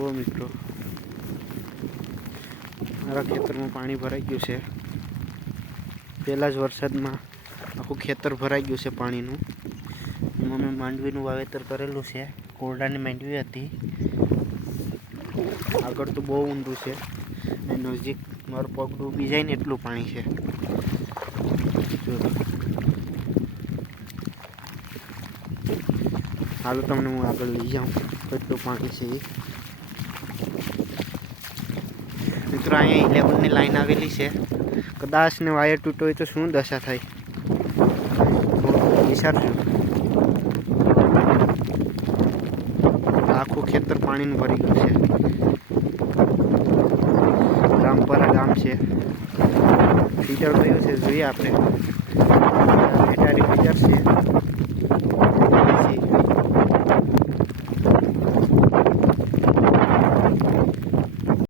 જુઓ મિત્રો, મારા ખેતરમાં પાણી ભરાઈ ગયું છે. પહેલા જ વરસાદમાં આખું ખેતર ભરાઈ ગયું છે પાણીનું. એમાં મેં માંડવીનું વાવેતર કરેલું છે. કોરડાની માંડવી હતી. આગળ તો બહુ ઊંડું છે. નજીક મારો પગ ડૂબી જાય ને એટલું પાણી છે. હાલો તમને હું આગળ લઈ જાઉં કેટલું પાણી છે એ. મિત્રો અહીંયા 11ની લાઈન આવેલી છે. કદાચ ને વાયર તૂટો હોય તો શું દશા થાય વિચારજો. આખું ખેતર પાણીનું ભરી ગયું છે. રામપરા ગામ છે. ફીટર થયું છે, જોઈએ આપણે.